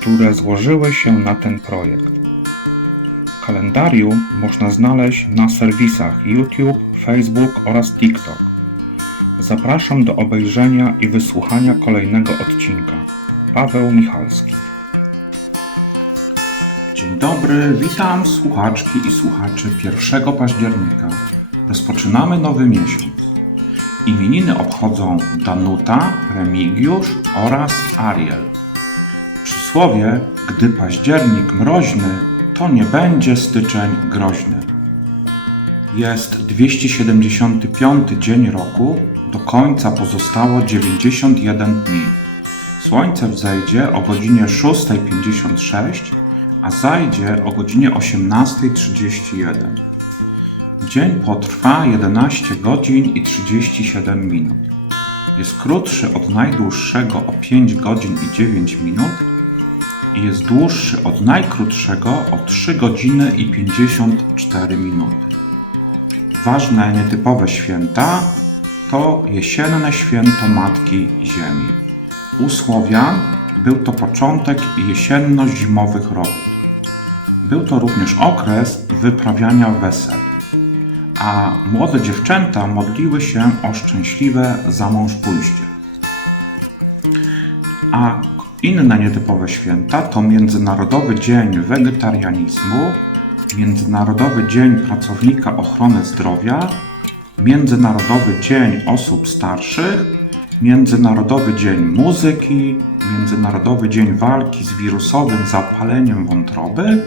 które złożyły się na ten projekt. Kalendarium można znaleźć na serwisach YouTube, Facebook oraz TikTok. Zapraszam do obejrzenia i wysłuchania kolejnego odcinka. Paweł Michalski. Dzień dobry, witam słuchaczki i słuchaczy 1 października. Rozpoczynamy nowy miesiąc. Imieniny obchodzą Danuta, Remigiusz oraz Ariel. Przysłowie, gdy październik mroźny, to nie będzie styczeń groźny. Jest 275 dzień roku, do końca pozostało 91 dni. Słońce wzejdzie o godzinie 6.56, a zajdzie o godzinie 18.31. Dzień potrwa 11 godzin i 37 minut. Jest krótszy od najdłuższego o 5 godzin i 9 minut jest dłuższy od najkrótszego o 3 godziny i 54 minuty. Ważne nietypowe święta to jesienne święto Matki Ziemi. U Słowian był to początek jesienno-zimowych robót. Był to również okres wyprawiania wesel a młode dziewczęta modliły się o szczęśliwe zamąż pójście. A inne nietypowe święta to Międzynarodowy Dzień Wegetarianizmu, Międzynarodowy Dzień Pracownika Ochrony Zdrowia, Międzynarodowy Dzień Osób Starszych, Międzynarodowy Dzień Muzyki, Międzynarodowy Dzień Walki z wirusowym zapaleniem wątroby,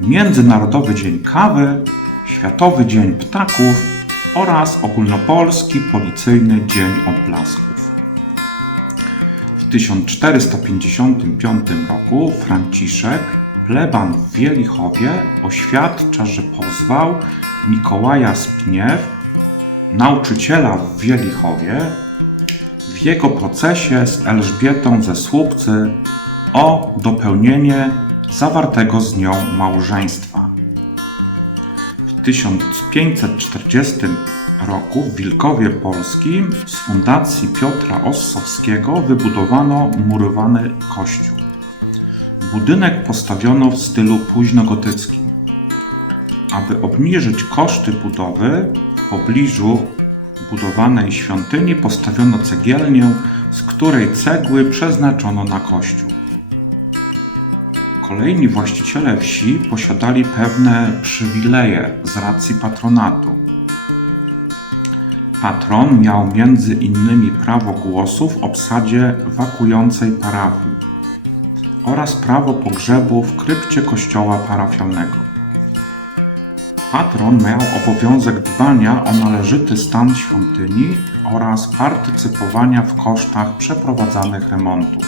Międzynarodowy Dzień Kawy, Światowy Dzień Ptaków oraz Ogólnopolski Policyjny Dzień Odblasków. W 1455 roku Franciszek, pleban w Wielichowie, oświadcza, że pozwał Mikołaja z Pniew, nauczyciela w Wielichowie, w jego procesie z Elżbietą ze Słupcy o dopełnienie zawartego z nią małżeństwa. W 1540 roku w Wilkowie Polskim z fundacji Piotra Ossowskiego wybudowano murowany kościół. Budynek postawiono w stylu późnogotyckim. Aby obniżyć koszty budowy, w pobliżu budowanej świątyni postawiono cegielnię, z której cegły przeznaczono na kościół. Kolejni właściciele wsi posiadali pewne przywileje z racji patronatu. Patron miał między innymi prawo głosu w obsadzie wakującej parafii oraz prawo pogrzebu w krypcie kościoła parafialnego. Patron miał obowiązek dbania o należyty stan świątyni oraz partycypowania w kosztach przeprowadzanych remontów.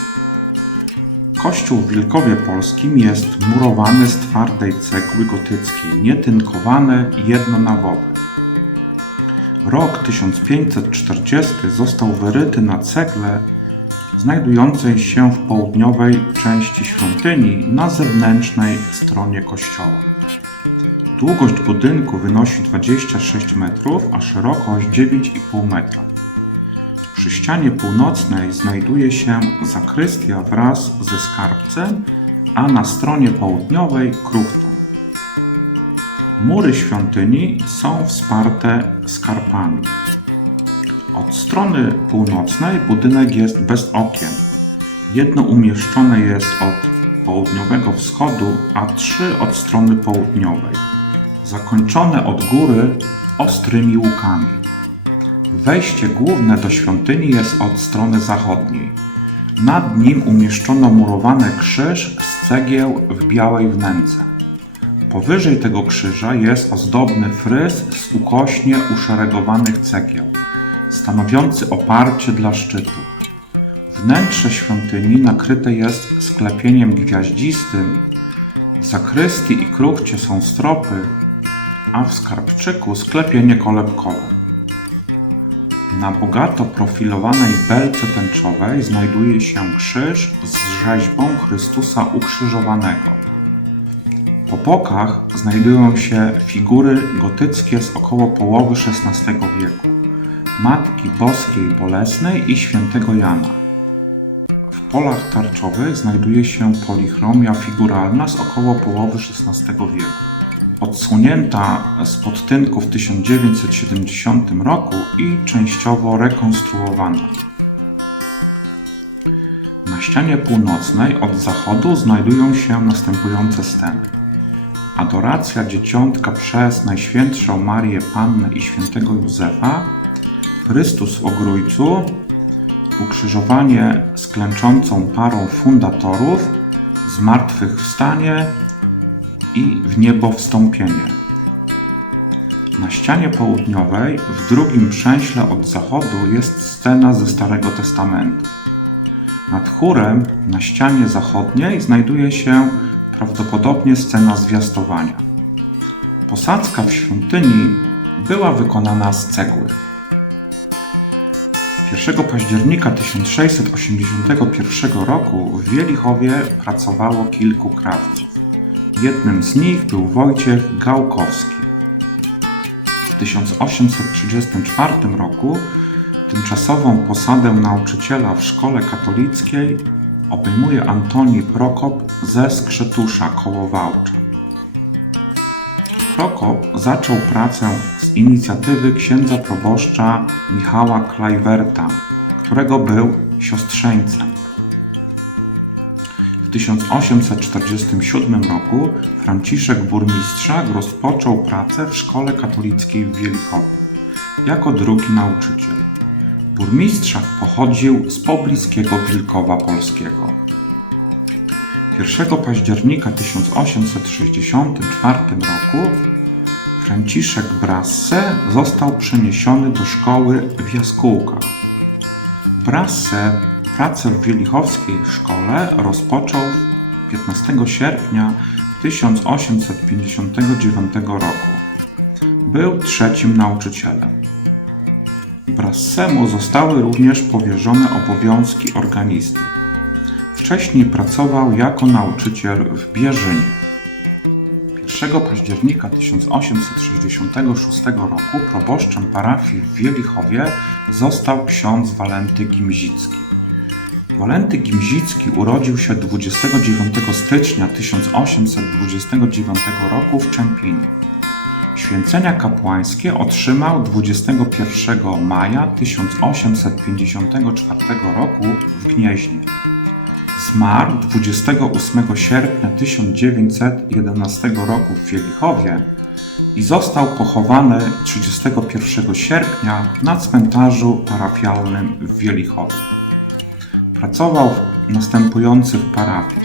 Kościół w Wilkowie Polskim jest murowany z twardej cegły gotyckiej, nietynkowany i jednonawowy. Rok 1540 został wyryty na cegle znajdującej się w południowej części świątyni na zewnętrznej stronie kościoła. Długość budynku wynosi 26 metrów, a szerokość 9,5 metra. Przy ścianie północnej znajduje się zakrystia wraz ze skarbcem, a na stronie południowej kruchta. Mury świątyni są wsparte skarpami. Od strony północnej budynek jest bez okien. Jedno umieszczone jest od południowego wschodu, a trzy od strony południowej, zakończone od góry ostrymi łukami. Wejście główne do świątyni jest od strony zachodniej. Nad nim umieszczono murowany krzyż z cegieł w białej wnęce. Powyżej tego krzyża jest ozdobny fryz z ukośnie uszeregowanych cegieł, stanowiący oparcie dla szczytu. Wnętrze świątyni nakryte jest sklepieniem gwiaździstym, w zakrystii i kruchcie są stropy, a w skarbczyku sklepienie kolebkowe. Na bogato profilowanej belce tęczowej znajduje się krzyż z rzeźbą Chrystusa ukrzyżowanego. Po bokach znajdują się figury gotyckie z około połowy XVI wieku Matki Boskiej Bolesnej i Świętego Jana. W polach tarczowych znajduje się polichromia figuralna z około połowy XVI wieku. Odsłonięta z podtynku w 1970 roku i częściowo rekonstruowana. Na ścianie północnej od zachodu znajdują się następujące sceny. Adoracja Dzieciątka przez Najświętszą Marię Pannę i Świętego Józefa, Chrystus w Ogrójcu, ukrzyżowanie z klęczącą parą fundatorów, zmartwychwstanie i w niebo wstąpienie. Na ścianie południowej, w drugim przęśle od zachodu, jest scena ze Starego Testamentu. Nad chórem, na ścianie zachodniej, znajduje się prawdopodobnie scena zwiastowania. Posadzka w świątyni była wykonana z cegły. 1 października 1681 roku w Wielichowie pracowało kilku krawców. Jednym z nich był Wojciech Gałkowski. W 1834 roku tymczasową posadę nauczyciela w szkole katolickiej obejmuje Antoni Prokop ze Skrzetusza koło Wałcza. Prokop zaczął pracę z inicjatywy księdza proboszcza Michała Klajwerta, którego był siostrzeńcem. W 1847 roku Franciszek Burmistrzak rozpoczął pracę w szkole katolickiej w Wielichowie jako drugi nauczyciel. Burmistrzak pochodził z pobliskiego Wilkowa Polskiego. 1 października 1864 roku Franciszek Brasse został przeniesiony do szkoły w Jaskółkach. Brasse pracę w Wielichowskiej szkole rozpoczął 15 sierpnia 1859 roku. Był trzecim nauczycielem. Brassemu zostały również powierzone obowiązki organisty. Wcześniej pracował jako nauczyciel w Bierzynie. 1 października 1866 roku proboszczem parafii w Wielichowie został ksiądz Walenty Gimzicki. Walenty Gimzicki urodził się 29 stycznia 1829 roku w Czempinie. Święcenia kapłańskie otrzymał 21 maja 1854 roku w Gnieźnie. Zmarł 28 sierpnia 1911 roku w Wielichowie i został pochowany 31 sierpnia na cmentarzu parafialnym w Wielichowie. Pracował w następujących parafiach.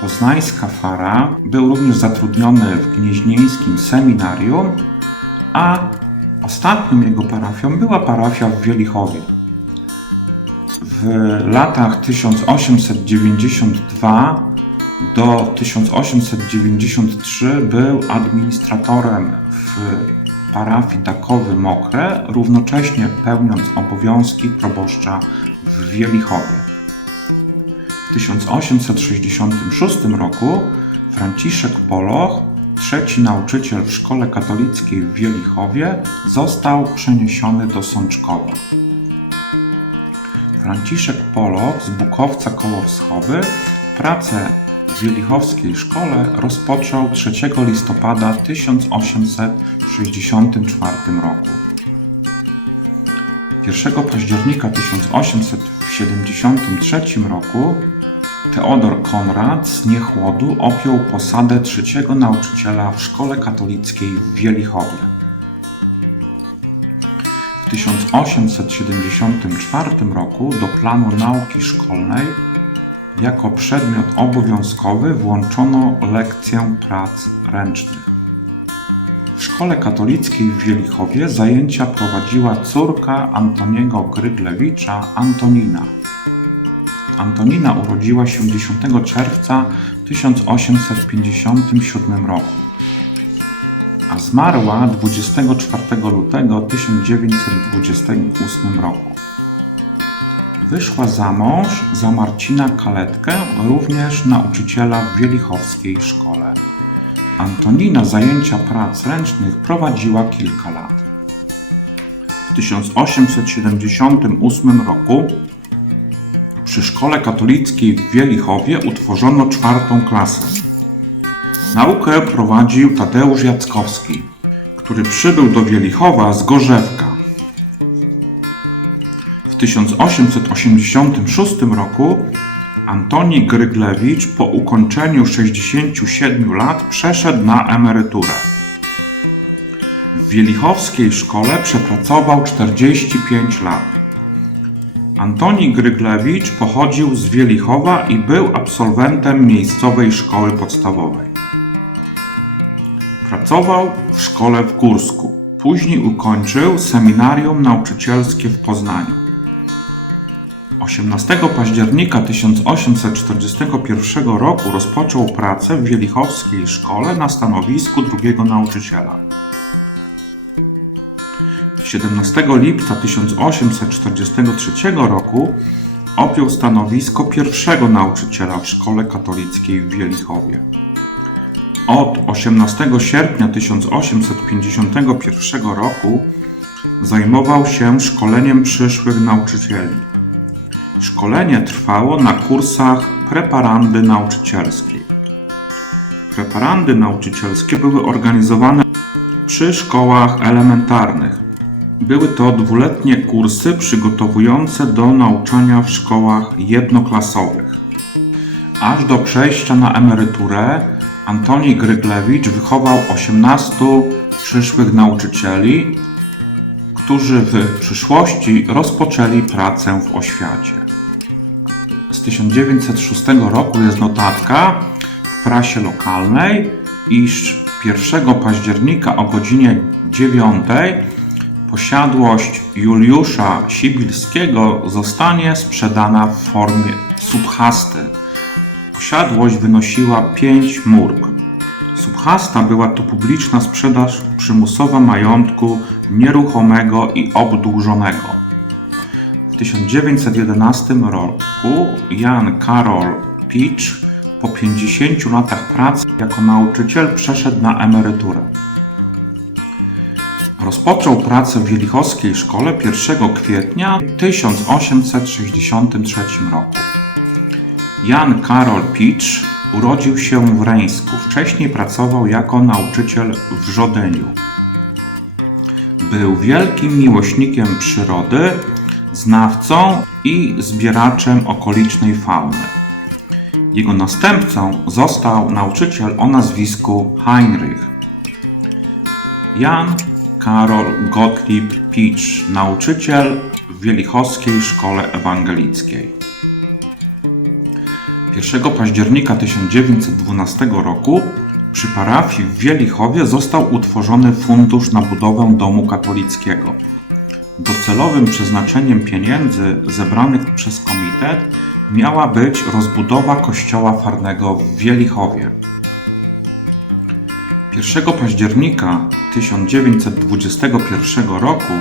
Poznańska Fara był również zatrudniony w gnieźnieńskim seminarium, a ostatnią jego parafią była parafia w Wielichowie. W latach 1892 do 1893 był administratorem w parafii Dakowy Mokre, równocześnie pełniąc obowiązki proboszcza w Wielichowie. W 1866 roku Franciszek Poloch, trzeci nauczyciel w szkole katolickiej w Wielichowie, został przeniesiony do Sączkowa. Franciszek Poloch z Bukowca koło Wschowy pracę w Wielichowskiej szkole rozpoczął 3 listopada 1864 roku. 1 października 1873 roku Teodor Konrad z Niechłodu objął posadę trzeciego nauczyciela w szkole katolickiej w Wielichowie. W 1874 roku do planu nauki szkolnej jako przedmiot obowiązkowy włączono lekcję prac ręcznych. W szkole katolickiej w Wielichowie zajęcia prowadziła córka Antoniego Gryglewicza, Antonina. Antonina urodziła się 10 czerwca 1857 roku, a zmarła 24 lutego 1928 roku. Wyszła za mąż za Marcina Kaletkę, również nauczyciela w Wielichowskiej szkole. Antonina zajęcia prac ręcznych prowadziła kilka lat. W 1878 roku przy szkole katolickiej w Wielichowie utworzono czwartą klasę. Naukę prowadził Tadeusz Jackowski, który przybył do Wielichowa z Gorzewka. W 1886 roku Antoni Gryglewicz po ukończeniu 67 lat przeszedł na emeryturę. W Wielichowskiej szkole przepracował 45 lat. Antoni Gryglewicz pochodził z Wielichowa i był absolwentem miejscowej szkoły podstawowej. Pracował w szkole w Górsku. Później ukończył seminarium nauczycielskie w Poznaniu. 18 października 1841 roku rozpoczął pracę w Wielichowskiej szkole na stanowisku drugiego nauczyciela. 17 lipca 1843 roku objął stanowisko pierwszego nauczyciela w szkole katolickiej w Wielichowie. Od 18 sierpnia 1851 roku zajmował się szkoleniem przyszłych nauczycieli. Szkolenie trwało na kursach preparandy nauczycielskiej. Preparandy nauczycielskie były organizowane przy szkołach elementarnych. Były to dwuletnie kursy przygotowujące do nauczania w szkołach jednoklasowych. Aż do przejścia na emeryturę Antoni Gryglewicz wychował 18 przyszłych nauczycieli, którzy w przyszłości rozpoczęli pracę w oświacie. Z 1906 roku jest notatka w prasie lokalnej, iż 1 października o godzinie 9 posiadłość Juliusza Sibilskiego zostanie sprzedana w formie subhasty. Posiadłość wynosiła 5 murg. Subhasta była to publiczna sprzedaż przymusowa majątku nieruchomego i obdłużonego. W 1911 roku Jan Karol Picz po 50 latach pracy jako nauczyciel przeszedł na emeryturę. Rozpoczął pracę w Wielichowskiej Szkole 1 kwietnia 1863 roku. Jan Karol Picz urodził się w Reńsku. Wcześniej pracował jako nauczyciel w Żodyniu. Był wielkim miłośnikiem przyrody, znawcą i zbieraczem okolicznej fauny. Jego następcą został nauczyciel o nazwisku Heinrich. Jan Karol Gottlieb Picz, nauczyciel w Wielichowskiej Szkole Ewangelickiej. 1 października 1912 roku przy parafii w Wielichowie został utworzony fundusz na budowę domu katolickiego. Docelowym przeznaczeniem pieniędzy zebranych przez komitet miała być rozbudowa kościoła farnego w Wielichowie. 1 października 1921 roku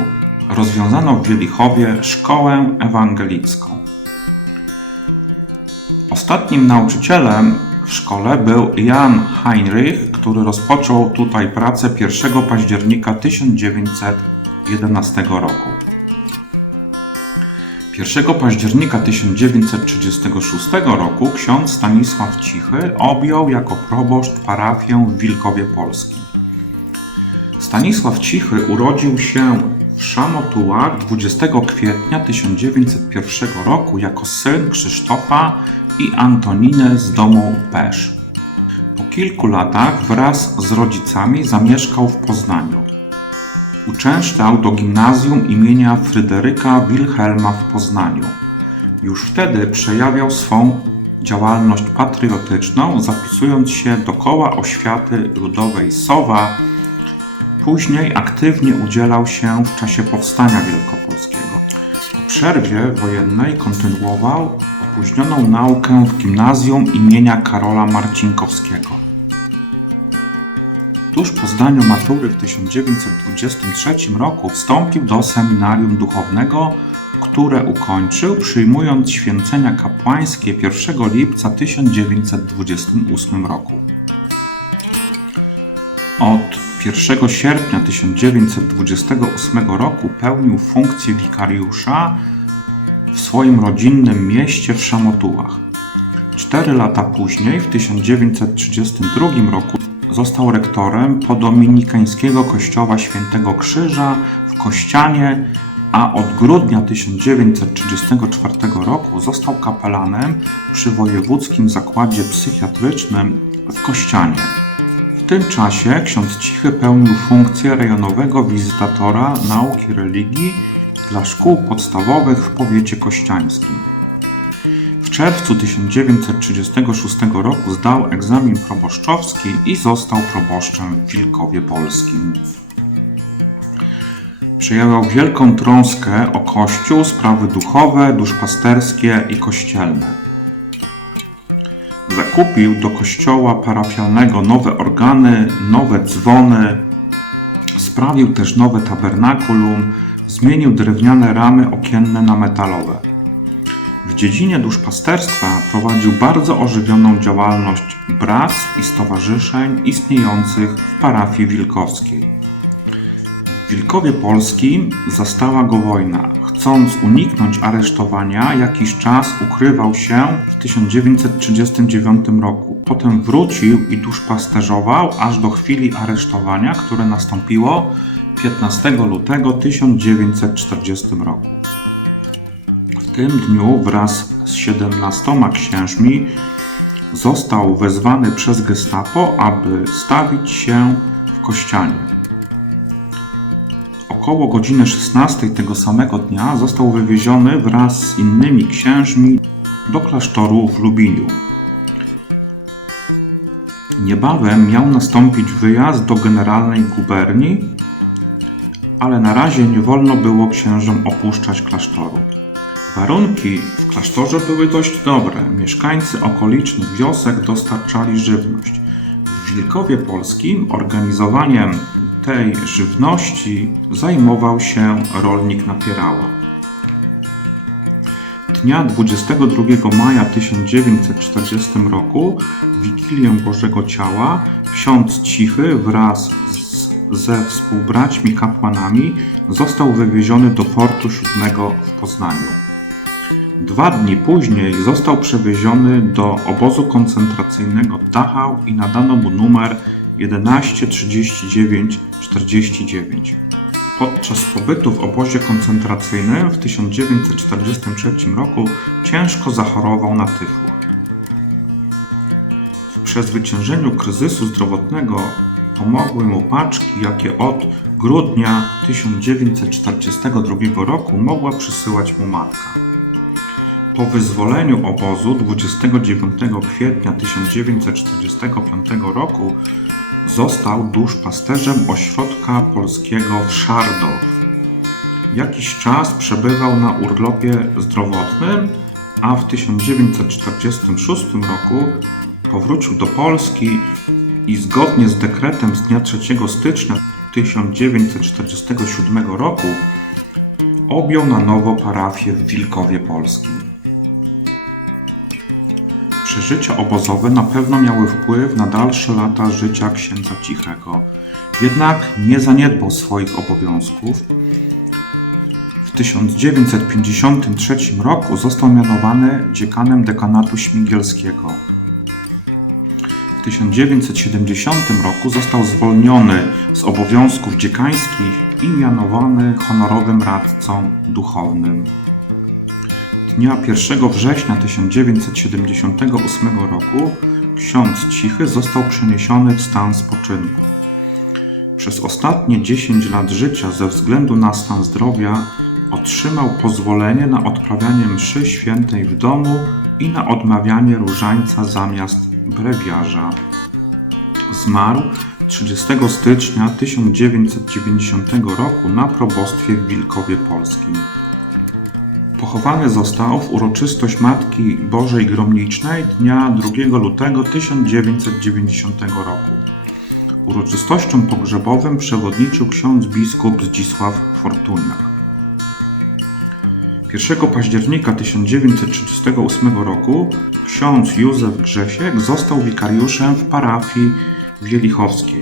rozwiązano w Wielichowie szkołę ewangelicką. Ostatnim nauczycielem w szkole był Jan Heinrich, który rozpoczął tutaj pracę 1 października 1911 roku. 1 października 1936 roku ksiądz Stanisław Cichy objął jako proboszcz parafię w Wilkowie Polskim. Stanisław Cichy urodził się w Szamotułach 20 kwietnia 1901 roku jako syn Krzysztofa i Antoniny z domu Pesz. Po kilku latach wraz z rodzicami zamieszkał w Poznaniu. Uczęszczał do gimnazjum imienia Fryderyka Wilhelma w Poznaniu. Już wtedy przejawiał swą działalność patriotyczną, zapisując się do koła oświaty ludowej Sowa. Później aktywnie udzielał się w czasie powstania wielkopolskiego. Po przerwie wojennej kontynuował opóźnioną naukę w gimnazjum imienia Karola Marcinkowskiego. Tuż po zdaniu matury w 1923 roku wstąpił do seminarium duchownego, które ukończył, przyjmując święcenia kapłańskie 1 lipca 1928 roku. Od 1 sierpnia 1928 roku pełnił funkcję wikariusza w swoim rodzinnym mieście w Szamotułach. Cztery lata później, w 1932 roku, został rektorem podominikańskiego kościoła Świętego Krzyża w Kościanie, a od grudnia 1934 roku został kapelanem przy Wojewódzkim Zakładzie Psychiatrycznym w Kościanie. Tym czasie ksiądz Cichy pełnił funkcję rejonowego wizytatora nauki religii dla szkół podstawowych w powiecie kościańskim. W czerwcu 1936 roku zdał egzamin proboszczowski i został proboszczem w Wilkowie Polskim. Przejął wielką troskę o Kościół, sprawy duchowe, duszpasterskie i kościelne. Zakupił do kościoła parafialnego nowe organy, nowe dzwony, sprawił też nowe tabernakulum, zmienił drewniane ramy okienne na metalowe. W dziedzinie duszpasterstwa prowadził bardzo ożywioną działalność bractw i stowarzyszeń istniejących w parafii wilkowskiej. W Wilkowie Polskim zastała go wojna. Chcąc uniknąć aresztowania, jakiś czas ukrywał się w 1939 roku. Potem wrócił i duszpasterzował aż do chwili aresztowania, które nastąpiło 15 lutego 1940 roku. W tym dniu wraz z 17 księżmi został wezwany przez gestapo, aby stawić się w kościanie. Około godziny 16 tego samego dnia został wywieziony wraz z innymi księżmi do klasztoru w Lubiniu. Niebawem miał nastąpić wyjazd do generalnej guberni, ale na razie nie wolno było księżom opuszczać klasztoru. Warunki w klasztorze były dość dobre. Mieszkańcy okolicznych wiosek dostarczali żywność. W Wilkowie Polskim organizowaniem tej żywności zajmował się rolnik Napierała. Dnia 22 maja 1940 roku, w Wigilię Bożego Ciała, ksiądz Cichy wraz z, ze współbraćmi kapłanami został wywieziony do portu siódmego w Poznaniu. Dwa dni później został przewieziony do obozu koncentracyjnego Dachau i nadano mu numer 1139-49. Podczas pobytu w obozie koncentracyjnym w 1943 roku ciężko zachorował na tyfus. W przezwyciężeniu kryzysu zdrowotnego pomogły mu paczki, jakie od grudnia 1942 roku mogła przysyłać mu matka. Po wyzwoleniu obozu 29 kwietnia 1945 roku został duszpasterzem ośrodka polskiego w Szardow. Jakiś czas przebywał na urlopie zdrowotnym, a w 1946 roku powrócił do Polski i zgodnie z dekretem z dnia 3 stycznia 1947 roku objął na nowo parafię w Wilkowie Polskim. Przeżycia obozowe na pewno miały wpływ na dalsze lata życia księdza Cichego. Jednak nie zaniedbał swoich obowiązków. W 1953 roku został mianowany dziekanem dekanatu śmigielskiego. W 1970 roku został zwolniony z obowiązków dziekańskich i mianowany honorowym radcą duchownym. Dnia 1 września 1978 roku ksiądz Cichy został przeniesiony w stan spoczynku. Przez ostatnie 10 lat życia ze względu na stan zdrowia otrzymał pozwolenie na odprawianie mszy świętej w domu i na odmawianie różańca zamiast brewiarza. Zmarł 30 stycznia 1990 roku na probostwie w Wilkowie Polskim. Pochowany został w uroczystość Matki Bożej Gromnicznej dnia 2 lutego 1990 roku. Uroczystościom pogrzebowym przewodniczył ksiądz biskup Zdzisław Fortuniak. 1 października 1938 roku ksiądz Józef Grzesiek został wikariuszem w parafii wielichowskiej.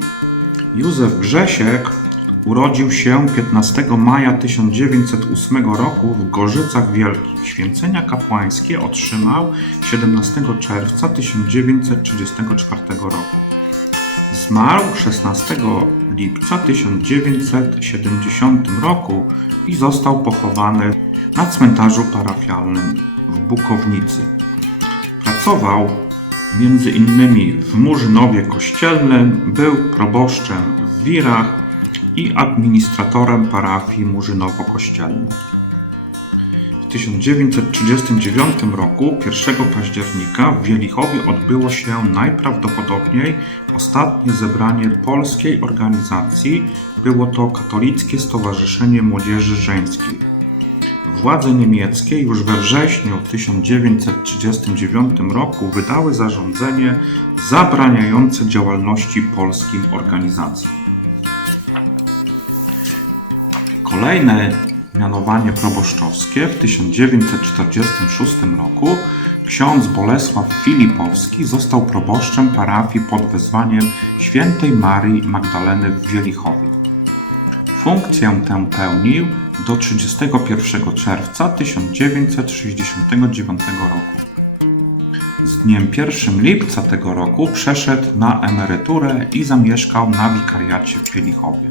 Józef Grzesiek urodził się 15 maja 1908 roku w Gorzycach Wielkich. Święcenia kapłańskie otrzymał 17 czerwca 1934 roku. Zmarł 16 lipca 1970 roku i został pochowany na cmentarzu parafialnym w Bukownicy. Pracował między innymi w Murzynowie Kościelnym, był proboszczem w Wirach i administratorem parafii Murzynowo-Kościelnej. W 1939 roku, 1 października, w Wielichowie odbyło się najprawdopodobniej ostatnie zebranie polskiej organizacji. Było to Katolickie Stowarzyszenie Młodzieży Żeńskiej. Władze niemieckie już we wrześniu 1939 roku wydały zarządzenie zabraniające działalności polskim organizacjom. Kolejne mianowanie proboszczowskie w 1946 roku ksiądz Bolesław Filipowski został proboszczem parafii pod wezwaniem świętej Marii Magdaleny w Wielichowie. Funkcję tę pełnił do 31 czerwca 1969 roku. Z dniem 1 lipca tego roku przeszedł na emeryturę i zamieszkał na wikariacie w Wielichowie.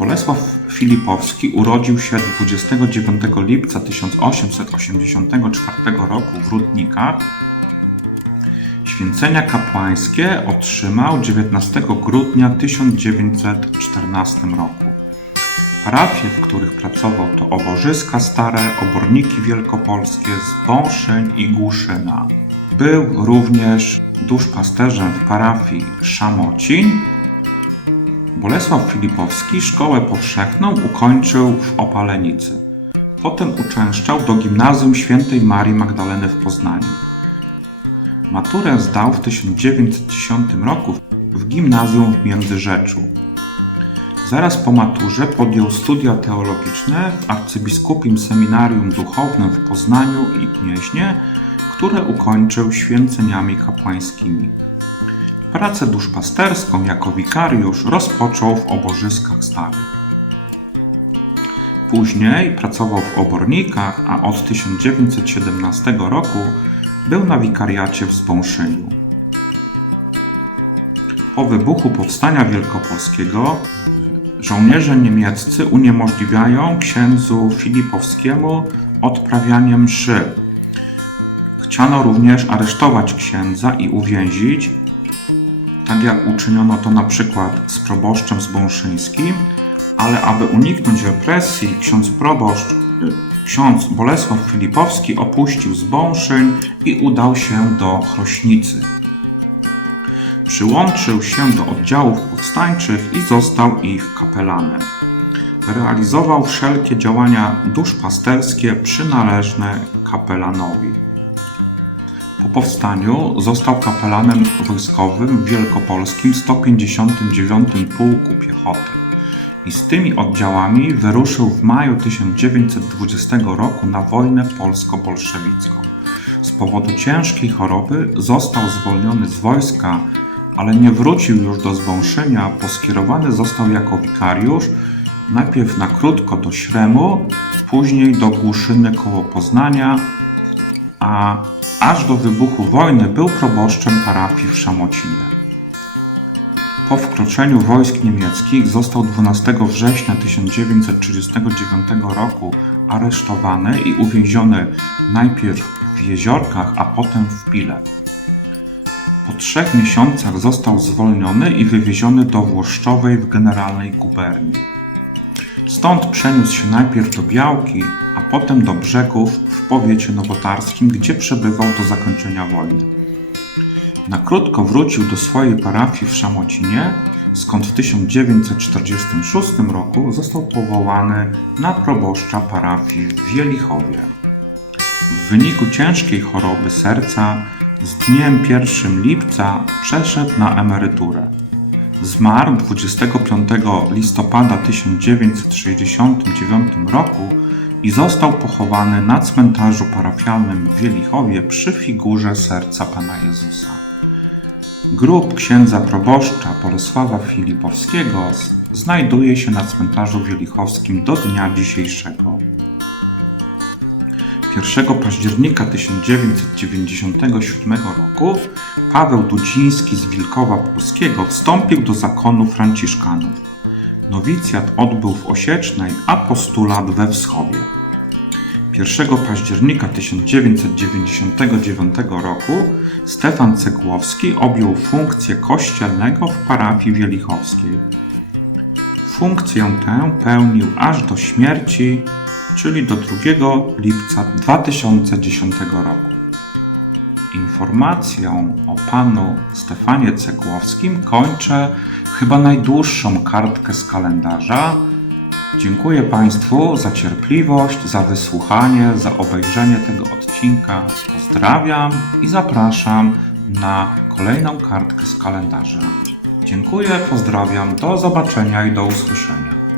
Bolesław Filipowski urodził się 29 lipca 1884 roku w Rudnikach. Święcenia kapłańskie otrzymał 19 grudnia 1914 roku. Parafie, w których pracował to Oborzyska Stare, Oborniki Wielkopolskie, Zbąszeń i Głuszyna. Był również duszpasterzem w parafii Szamocin. Bolesław Filipowski szkołę powszechną ukończył w Opalenicy. Potem uczęszczał do gimnazjum świętej Marii Magdaleny w Poznaniu. Maturę zdał w 1910 roku w gimnazjum w Międzyrzeczu. Zaraz po maturze podjął studia teologiczne w arcybiskupim seminarium duchownym w Poznaniu i Gnieźnie, które ukończył święceniami kapłańskimi. Pracę duszpasterską jako wikariusz rozpoczął w obozyskach starych. Później pracował w obornikach, a od 1917 roku był na wikariacie w Zbąszyniu. Po wybuchu Powstania Wielkopolskiego żołnierze niemieccy uniemożliwiają księdzu Filipowskiemu odprawianie mszy. Chciano również aresztować księdza i uwięzić, tak jak uczyniono to na przykład z proboszczem zbąszyńskim, ale aby uniknąć represji, ksiądz proboszcz, ksiądz Bolesław Filipowski opuścił Zbąszyń i udał się do Chrośnicy. Przyłączył się do oddziałów powstańczych i został ich kapelanem. Realizował wszelkie działania duszpasterskie przynależne kapelanowi. Po powstaniu został kapelanem wojskowym w Wielkopolskim 159 Pułku Piechoty i z tymi oddziałami wyruszył w maju 1920 roku na wojnę polsko-bolszewicką. Z powodu ciężkiej choroby został zwolniony z wojska, ale nie wrócił już do Zwąszynia, bo skierowany został jako wikariusz najpierw na krótko do Śremu, później do Głuszyny koło Poznania, a aż do wybuchu wojny był proboszczem parafii w Szamocinie. Po wkroczeniu wojsk niemieckich został 12 września 1939 roku aresztowany i uwięziony najpierw w Jeziorkach, a potem w Pile. Po trzech miesiącach został zwolniony i wywieziony do Włoszczowej w Generalnej Guberni. Stąd przeniósł się najpierw do Białki, a potem do Brzegów powiecie nowotarskim, gdzie przebywał do zakończenia wojny. Na krótko wrócił do swojej parafii w Szamocinie, skąd w 1946 roku został powołany na proboszcza parafii w Wielichowie. W wyniku ciężkiej choroby serca z dniem 1 lipca przeszedł na emeryturę. Zmarł 25 listopada 1969 roku i został pochowany na cmentarzu parafialnym w Wielichowie przy figurze serca Pana Jezusa. Grób księdza proboszcza Bolesława Filipowskiego znajduje się na cmentarzu wielichowskim do dnia dzisiejszego. 1 października 1997 roku Paweł Dudziński z Wilkowa Polskiego wstąpił do zakonu Franciszkanów. Nowicjat odbył w Osiecznej, a postulat we Wschowie. 1 października 1999 roku Stefan Cegłowski objął funkcję kościelnego w parafii wielichowskiej. Funkcję tę pełnił aż do śmierci, czyli do 2 lipca 2010 roku. Informacją o panu Stefanie Cegłowskim kończę chyba najdłuższą kartkę z kalendarza. Dziękuję Państwu za cierpliwość, za wysłuchanie, za obejrzenie tego odcinka. Pozdrawiam i zapraszam na kolejną kartkę z kalendarza. Dziękuję, pozdrawiam, do zobaczenia i do usłyszenia.